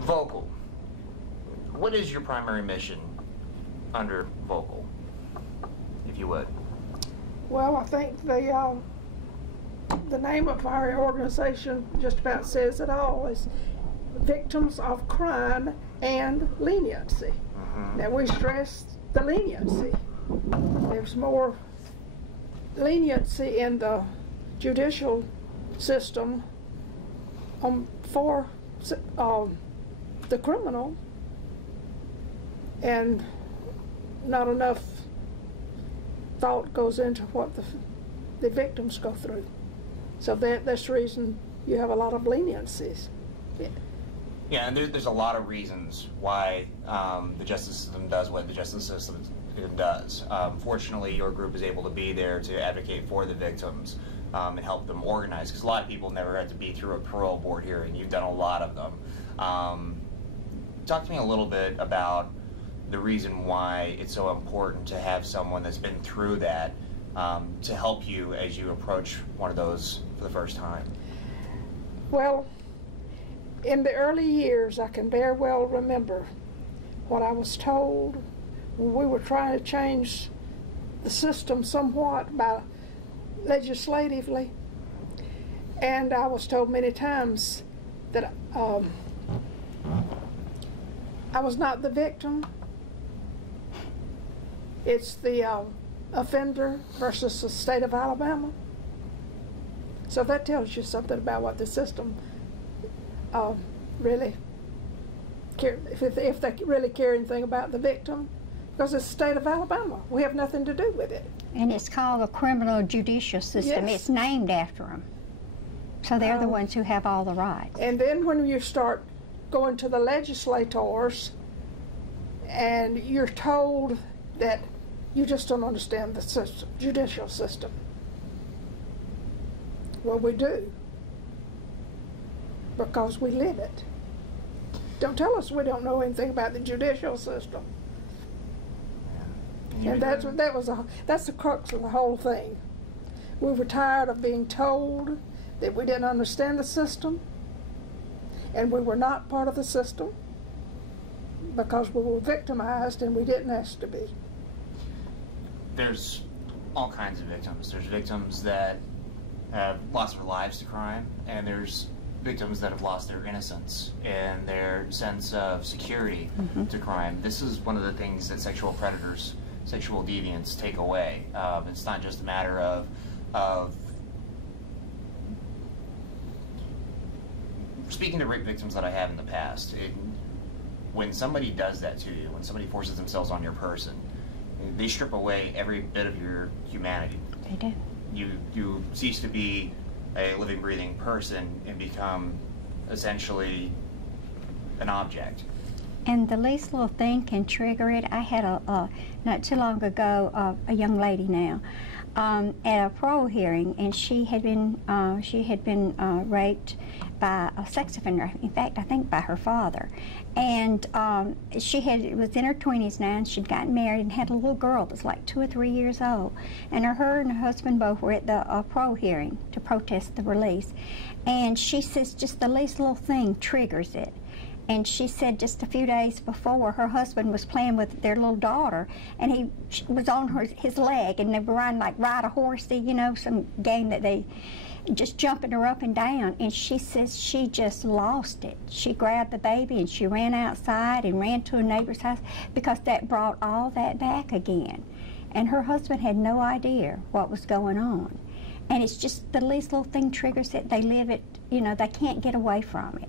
Vocal. What is your primary mission under Vocal, if you would? Well, I think the name of our organization just about says it all. Is Victims of Crime and Leniency. Now, we stress the leniency. There's more leniency in the judicial system for the criminal, and not enough thought goes into what the victims go through. So that's the reason you have a lot of leniencies. Yeah, and there's a lot of reasons why the justice system does what the justice system does. Fortunately, your group is able to be there to advocate for the victims and help them organize, because a lot of people never had to be through a parole board hearing. You've done a lot of them. Talk to me a little bit about the reason why it's so important to have someone that's been through that to help you as you approach one of those for the first time. Well, in the early years, I can very well remember what I was told when we were trying to change the system somewhat legislatively. And I was told many times that I was not the victim. It's the offender versus the state of Alabama. So that tells you something about what the system really care, if they really care anything about the victim, because it's the state of Alabama. We have nothing to do with it. And it's called the criminal judicial system. Yes. It's named after them. So they're the ones who have all the rights. And then when you start going to the legislators and you're told that you just don't understand the system, judicial system. Well, we do, because we live it. Don't tell us we don't know anything about the judicial system. And that's the crux of the whole thing. We were tired of being told that we didn't understand the system, and we were not part of the system because we were victimized and we didn't ask to be. There's all kinds of victims. There's victims that have lost their lives to crime, and there's victims that have lost their innocence and their sense of security to crime. This is one of the things that sexual predators, sexual deviants take away. It's not just a matter of speaking to rape victims that I have in the past. When somebody does that to you, when somebody forces themselves on your person, they strip away every bit of your humanity. They do. You cease to be a living, breathing person and become essentially an object. And the least little thing can trigger it. I had not too long ago, a young lady now, at a parole hearing, and she had been raped by a sex offender. In fact, I think by her father. And she was in her 20s now, and she'd gotten married and had a little girl that was like 2 or 3 years old. And her and her husband both were at the parole hearing to protest the release. And she says just the least little thing triggers it. And she said just a few days before, her husband was playing with their little daughter, and he was on his leg, and they were like ride a horsey, you know, some game that they just jumping her up and down. And she says she just lost it. She grabbed the baby and she ran outside and ran to a neighbor's house, because that brought all that back again. And her husband had no idea what was going on. And it's just the least little thing triggers it. They live it, you know, they can't get away from it.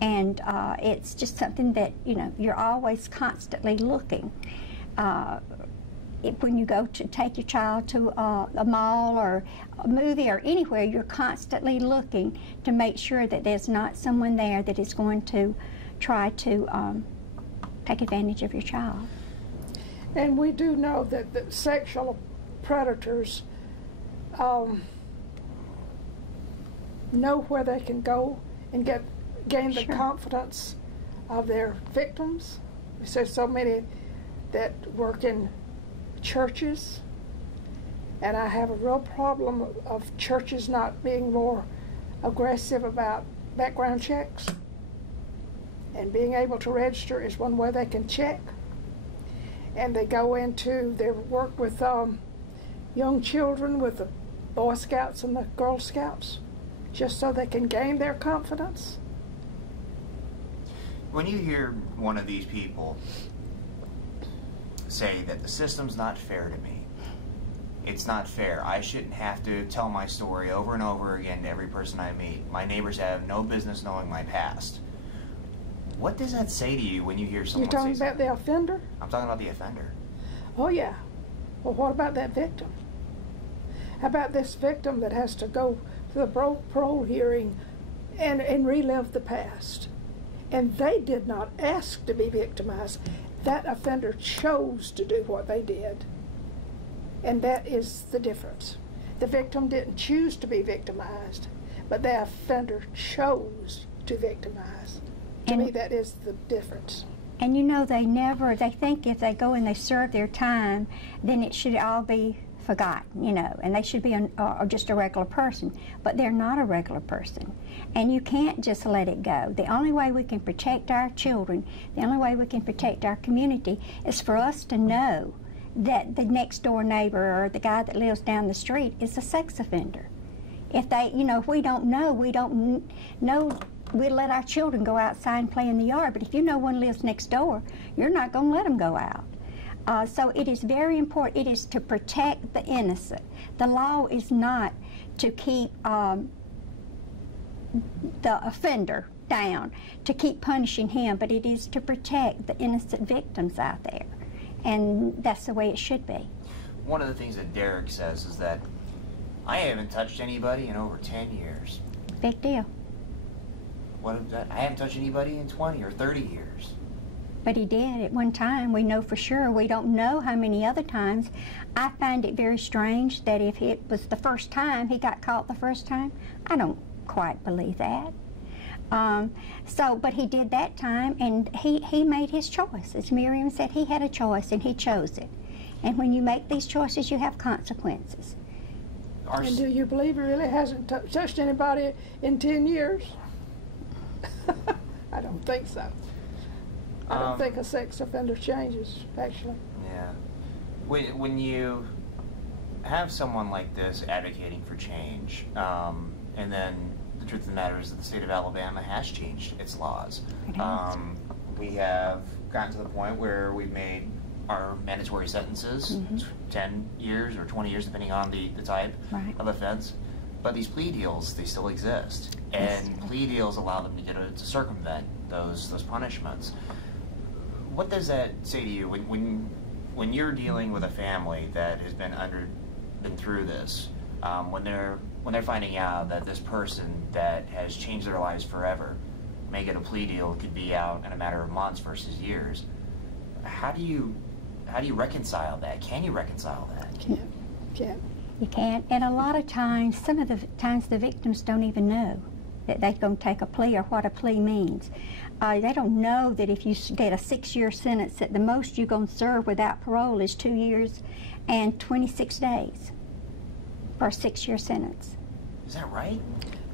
And it's just something that, you know, you're always constantly looking. When you go to take your child to a mall or a movie or anywhere, you're constantly looking to make sure that there's not someone there that is going to try to take advantage of your child. And we do know that the sexual predators know where they can go and gain the confidence of their victims. There's so many that work in churches, and I have a real problem of churches not being more aggressive about background checks. And being able to register is one way they can check. And they go into their work with young children, with the Boy Scouts and the Girl Scouts, just so they can gain their confidence. When you hear one of these people say that the system's not fair to me, it's not fair, I shouldn't have to tell my story over and over again to every person I meet, my neighbors have no business knowing my past, what does that say to you when you hear someone say something? You're talking about the offender? I'm talking about the offender. Oh, yeah. Well, what about that victim? How about this victim that has to go to the parole hearing and relive the past? And they did not ask to be victimized. That offender chose to do what they did. And that is the difference. The victim didn't choose to be victimized, but the offender chose to victimize. To me, that is the difference. And you know, they think if they go and they serve their time, then it should all be forgotten, you know, and they should be just a regular person. But they're not a regular person. And you can't just let it go. The only way we can protect our children, the only way we can protect our community is for us to know that the next door neighbor or the guy that lives down the street is a sex offender. If they, you know, if we don't know, we let our children go outside and play in the yard. But if you know one lives next door, you're not going to let them go out. So it is very important. It is to protect the innocent. The law is not to keep the offender down, to keep punishing him, but it is to protect the innocent victims out there. And that's the way it should be. One of the things that Derek says is that I haven't touched anybody in over 10 years. Big deal. What is that? I haven't touched anybody in 20 or 30 years. But he did at one time. We know for sure. We don't know how many other times. I find it very strange that if it was the first time, he got caught the first time. I don't quite believe that. But he did that time, and he made his choice. As Miriam said, he had a choice, and he chose it. And when you make these choices, you have consequences. And do you believe he really hasn't touched anybody in 10 years? I don't think so. I don't think a sex offender changes, actually. Yeah. When you have someone like this advocating for change, and then the truth of the matter is that the state of Alabama has changed its laws. We have gotten to the point where we've made our mandatory sentences 10 years or 20 years, depending on the type of offense. But these plea deals, they still exist. And plea deals allow them to circumvent those punishments. What does that say to you when you're dealing with a family that has been through this, when they're finding out that this person that has changed their lives forever may get a plea deal, could be out in a matter of months versus years? How do you reconcile that? Can you reconcile that? Can't. You can't. And a lot of times, some of the times the victims don't even know that they're going to take a plea or what a plea means. They don't know that if you get a 6-year sentence, that the most you're going to serve without parole is 2 years and 26 days for a 6-year sentence. Is that right?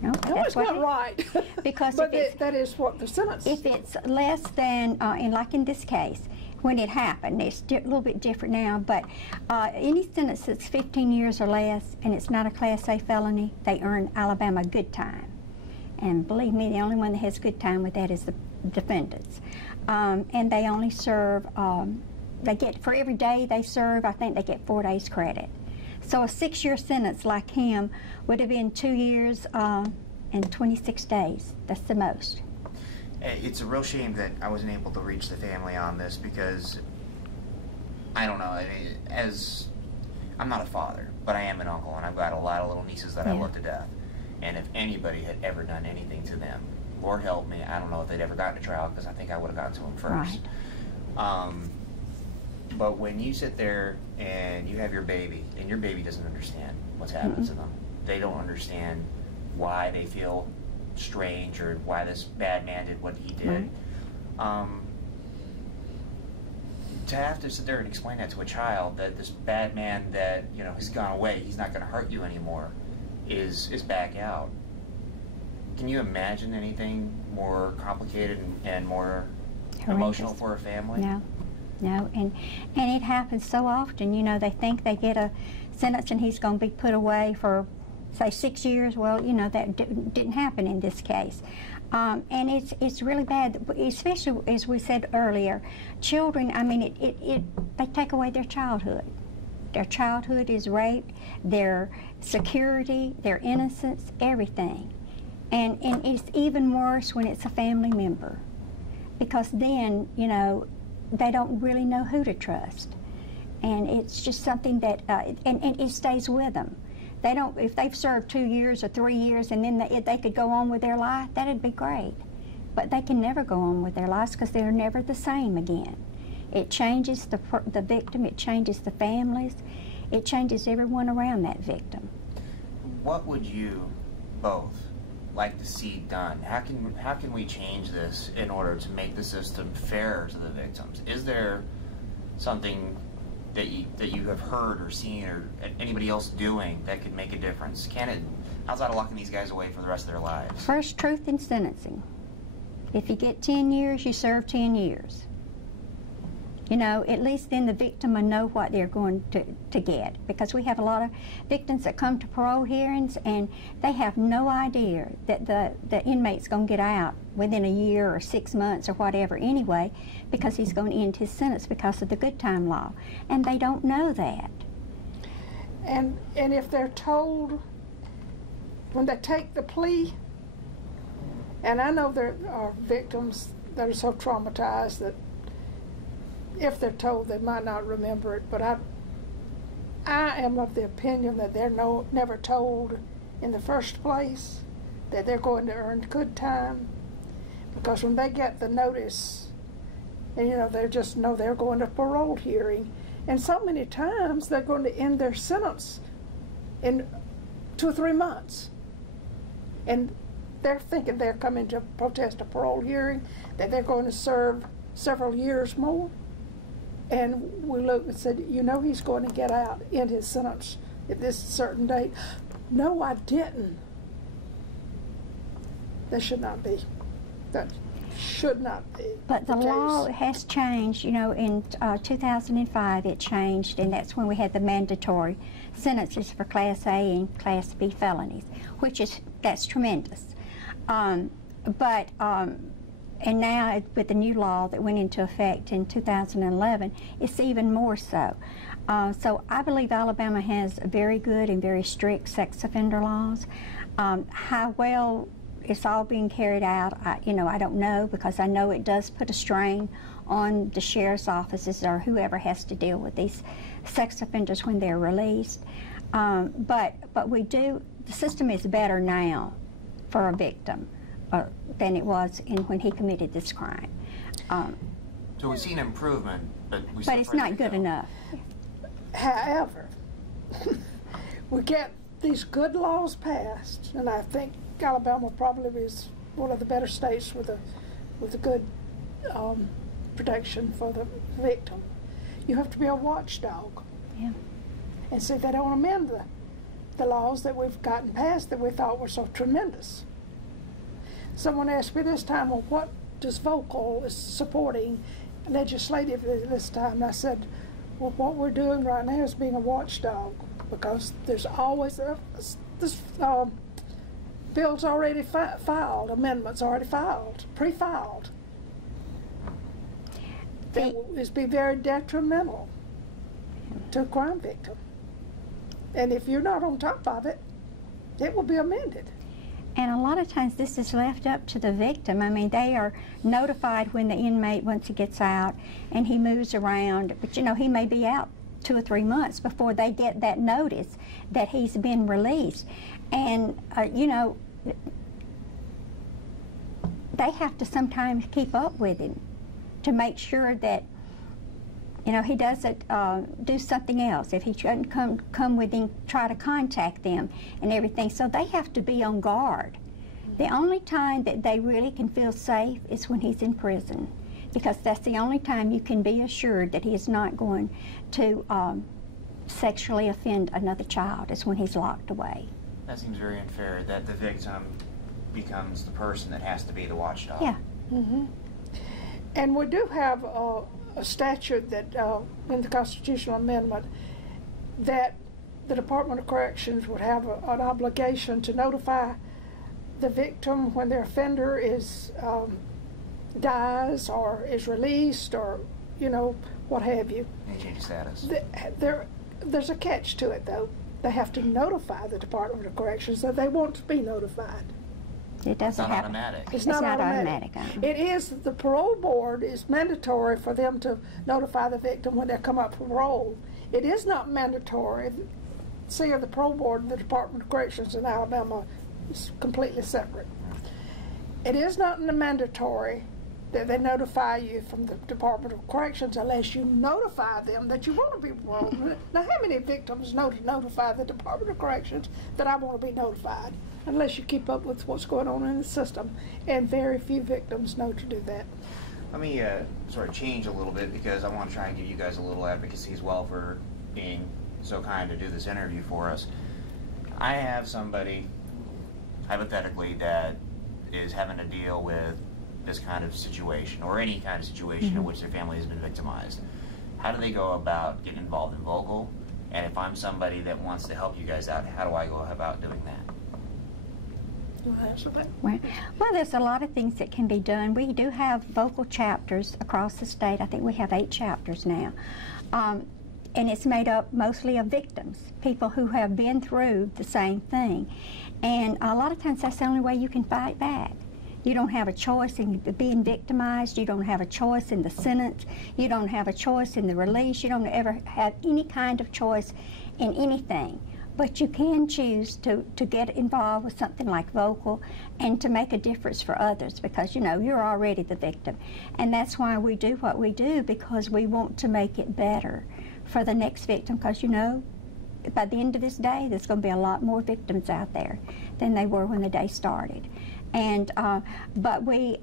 No, it's not right. Because but that is what the sentence. If it's less than, and like in this case, when it happened, it's a little bit different now, but any sentence that's 15 years or less and it's not a Class A felony, they earn Alabama good time. And believe me, the only one that has good time with that is the defendants. And they only serve, they get, for every day they serve, I think they get 4 days credit. So a 6-year sentence like him would have been 2 years and 26 days. That's the most. It's a real shame that I wasn't able to reach the family on this because, I don't know, I'm not a father, but I am an uncle, and I've got a lot of little nieces that I love to death. And if anybody had ever done anything to them, Lord help me, I don't know if they'd ever gotten to trial, because I think I would have gotten to them first. Right. But when you sit there and you have your baby, and your baby doesn't understand what's happened to them, they don't understand why they feel strange or why this bad man did what he did. To have to sit there and explain that to a child, that this bad man that, you know, has gone away, he's not going to hurt you anymore, is back out. Can you imagine anything more complicated and more Horrendous. emotional for a family? No, no, and it happens so often. You know, they think they get a sentence and he's going to be put away for, say, 6 years. Well, you know, that didn't happen in this case. And it's really bad, especially as we said earlier, children, I mean, they take away their childhood. Their childhood is raped, their security, their innocence, everything. And it's even worse when it's a family member, because then, you know, they don't really know who to trust. And it's just something that, and it stays with them. They don't, if they've served 2 years or 3 years and then they could go on with their life, that'd be great. But they can never go on with their lives because they're never the same again. It changes the victim, it changes the families, it changes everyone around that victim. What would you both like to see done? How can we change this in order to make the system fairer to the victims? Is there something that you have heard or seen or anybody else doing that could make a difference? How's that locking these guys away for the rest of their lives? First, truth in sentencing. If you get 10 years, you serve 10 years. You know, at least then the victim will know what they're going to get, because we have a lot of victims that come to parole hearings and they have no idea that the inmate's going to get out within a year or 6 months or whatever anyway, because he's going to end his sentence because of the good time law, and they don't know that. And if they're told when they take the plea, and I know there are victims that are so traumatized that if they're told, they might not remember it, but I am of the opinion that they're never told in the first place that they're going to earn good time, because when they get the notice, and you know, they just know they're going to parole hearing, and so many times they're going to end their sentence in 2 or 3 months, and they're thinking they're coming to protest a parole hearing, that they're going to serve several years more. And we looked and said, you know, he's going to get out in his sentence at this certain date. No, I didn't. That should not be. That should not be. But the law has changed. You know, in 2005 it changed, and that's when we had the mandatory sentences for Class A and Class B felonies, that's tremendous. And now, with the new law that went into effect in 2011, it's even more so. So I believe Alabama has very good and very strict sex offender laws. How well it's all being carried out, I don't know, because I know it does put a strain on the sheriff's offices or whoever has to deal with these sex offenders when they're released. But the system is better now for a victim than it was when he committed this crime. So we've seen improvement, but it's not good enough. However, we get these good laws passed, and I think Alabama probably is one of the better states with a good protection for the victim. You have to be a watchdog. Yeah. And see, they don't amend the laws that we've gotten passed that we thought were so tremendous. Someone asked me this time, well, what does Vocal is supporting legislatively this time? And I said, well, what we're doing right now is being a watchdog, because there's always this bill's already filed, amendments already filed, pre-filed. That is be very detrimental to a crime victim. And if you're not on top of it, it will be amended. And a lot of times this is left up to the victim. I mean, they are notified when the inmate, once he gets out and he moves around, but you know, he may be out 2 or 3 months before they get that notice that he's been released. And, you know, they have to sometimes keep up with him to make sure that, you know, he doesn't do something else. If he doesn't come within, try to contact them and everything. So they have to be on guard. The only time that they really can feel safe is when he's in prison, because that's the only time you can be assured that he is not going to sexually offend another child, is when he's locked away. That seems very unfair, that the victim becomes the person that has to be the watchdog. Yeah. Mm-hmm. And we do have a statute that, in the constitutional amendment, that the Department of Corrections would have an obligation to notify the victim when their offender is dies or is released, or what have you. Any change of status. There's a catch to it, though. They have to notify the Department of Corrections that they want to be notified. It doesn't not happen. automatic. It's not automatic. It is, the parole board is mandatory for them to notify the victim when they come up for parole. It is not mandatory. See, the parole board and the Department of Corrections in Alabama is completely separate. It is not mandatory that they notify you from the Department of Corrections unless you notify them that you want to be paroled. Now, how many victims know to notify the Department of Corrections that I want to be notified? Unless you keep up with what's going on in the system. And very few victims know to do that. Let me sort of change a little bit, because I want to try and give you guys a little advocacy as well for being so kind to do this interview for us. I have somebody, hypothetically, that is having to deal with this kind of situation, or any kind of situation in which their family has been victimized. How do they go about getting involved in Vocal? And if I'm somebody that wants to help you guys out, how do I go about doing that? Well, there's a lot of things that can be done. We do have Vocal chapters across the state. I think we have 8 chapters now. And it's made up mostly of victims, people who have been through the same thing. And a lot of times that's the only way you can fight back. You don't have a choice in being victimized. You don't have a choice in the sentence. You don't have a choice in the release. You don't ever have any kind of choice in anything. But you can choose to get involved with something like Vocal and to make a difference for others, because you're already the victim. And that's why we do what we do, because we want to make it better for the next victim, because by the end of this day there's going to be a lot more victims out there than they were when the day started. And but we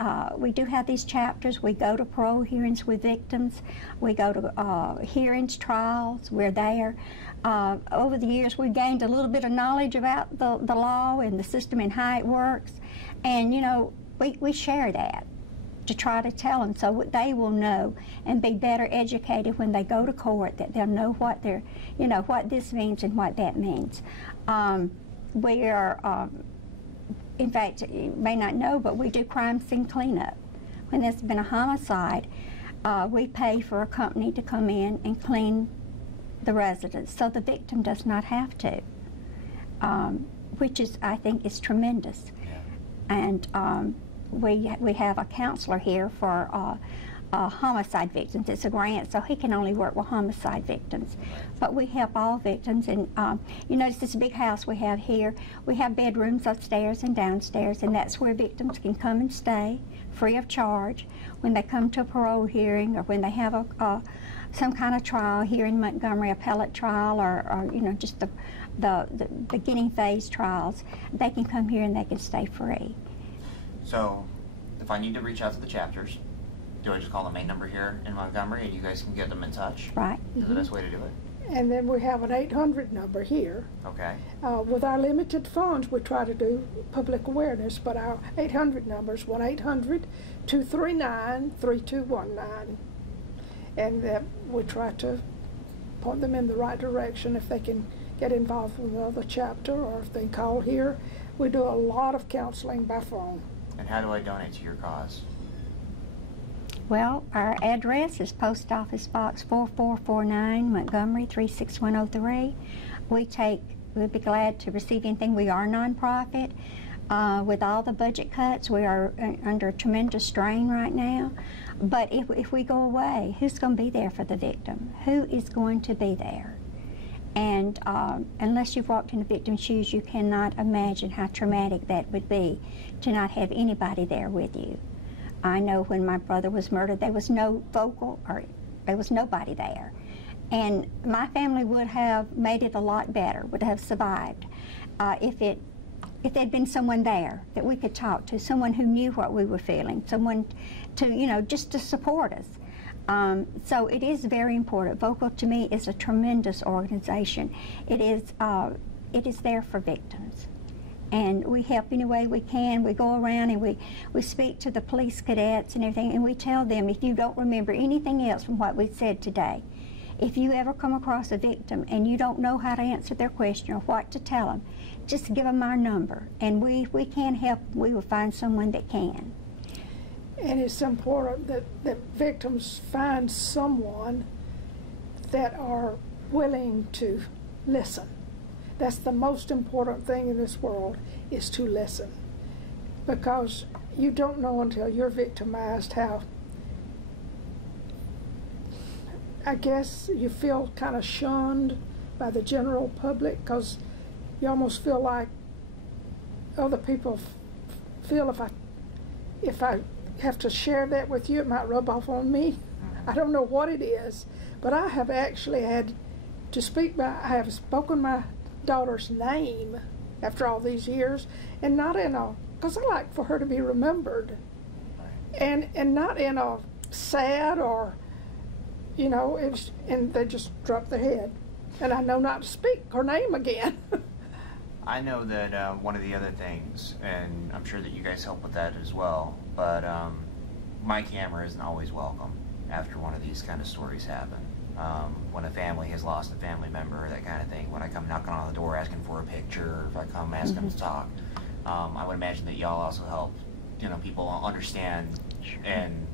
do have these chapters. We go to parole hearings with victims. We go to hearings, trials. We're there. Over the years, we've gained a little bit of knowledge about the law and the system and how it works. And we share that to try to tell them, so they will know and be better educated when they go to court, that they'll know what what this means and what that means. We are. In fact, you may not know, but we do crime scene cleanup. When there's been a homicide, we pay for a company to come in and clean the residence, so the victim does not have to, which is, I think, is tremendous. And we have a counselor here for homicide victims. It's a grant, so he can only work with homicide victims. But we help all victims, and you notice this big house we have here, we have bedrooms upstairs and downstairs, and that's where victims can come and stay free of charge when they come to a parole hearing, or when they have some kind of trial here in Montgomery, appellate trial, or just the beginning phase trials. They can come here and they can stay free. So if I need to reach out to the chapters, do I just call the main number here in Montgomery and you guys can get them in touch? Right. Is the best way to do it? And then we have an 800 number here. Okay. With our limited funds, we try to do public awareness, but our 800 number is 1-800-239-3219. And we try to point them in the right direction if they can get involved with another chapter, or if they call here. We do a lot of counseling by phone. And how do I donate to your cause? Well, our address is Post Office Box 4449, Montgomery 36103. We'd be glad to receive anything. We are a nonprofit. With all the budget cuts, we are under tremendous strain right now. But if we go away, who's going to be there for the victim? Who is going to be there? And unless you've walked in the victim's shoes, you cannot imagine how traumatic that would be to not have anybody there with you. I know when my brother was murdered, there was no Vocal, or there was nobody there. And my family would have made it a lot better, would have survived, if there'd been someone there that we could talk to, someone who knew what we were feeling, someone to, just to support us. So it is very important. Vocal, to me, is a tremendous organization. It is there for victims. And we help any way we can. We go around and we speak to the police cadets and everything, and we tell them, if you don't remember anything else from what we said today, if you ever come across a victim and you don't know how to answer their question or what to tell them, just give them our number, and we can help. We will find someone that can. And it's important that victims find someone that are willing to listen. That's the most important thing in this world, is to listen. Because you don't know until you're victimized how, I guess, you feel kind of shunned by the general public, because you almost feel like other people feel if I have to share that with you, it might rub off on me. I don't know what it is, but I have actually had to I have spoken my daughter's name after all these years, and not in a, because I like for her to be remembered, and not in a sad or, you know, and they just drop their head, and I know not to speak her name again. I know that one of the other things, and I'm sure that you guys help with that as well, but my camera isn't always welcome after one of these kind of stories happen. When a family has lost a family member, that kind of thing, when I come knocking on the door asking for a picture, or if I come asking to talk, I would imagine that y'all also help, you know, people understand, and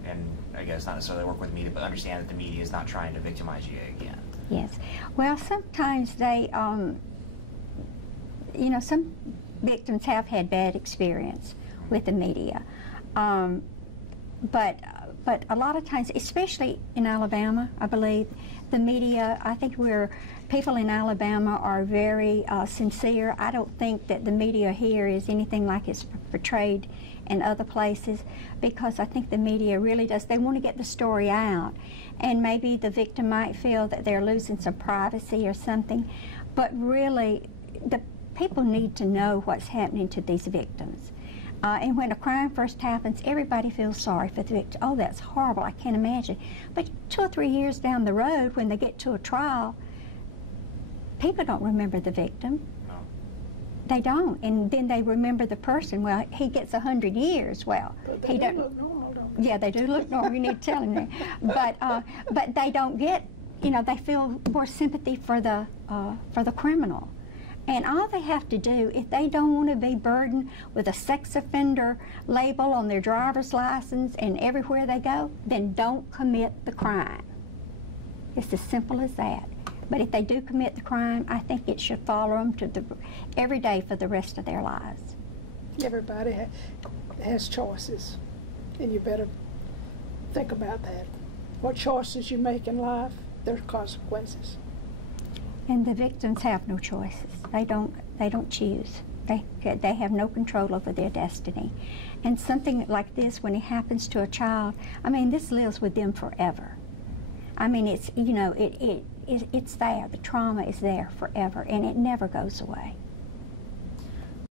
I guess not necessarily work with media, but understand that the media is not trying to victimize you again. Yes. Well, sometimes they, you know, some victims have had bad experience with the media, but a lot of times, especially in Alabama, I believe, the media, I think people in Alabama are very sincere. I don't think that the media here is anything like it's portrayed in other places, because I think the media really does, they want to get the story out, and maybe the victim might feel that they're losing some privacy or something, but really the people need to know what's happening to these victims. And when a crime first happens, everybody feels sorry for the victim. Oh, that's horrible, I can't imagine. But 2 or 3 years down the road, when they get to a trial, people don't remember the victim. No. They don't. And then they remember the person. Well, he gets 100 years. Well, But he they don't. look normal, don't they? Yeah, they do look normal. You need to tell him that. But they don't get, you know, they feel more sympathy for the criminal. And all they have to do, if they don't want to be burdened with a sex offender label on their driver's license and everywhere they go, then don't commit the crime. It's as simple as that. But if they do commit the crime, I think it should follow them to every day for the rest of their lives. Everybody has choices, and you better think about that. What choices you make in life, there's consequences. And the victims have no choices. They don't choose. They have no control over their destiny. And something like this, when it happens to a child, I mean, this lives with them forever. I mean, it's, you know, it's there. The trauma is there forever, and it never goes away.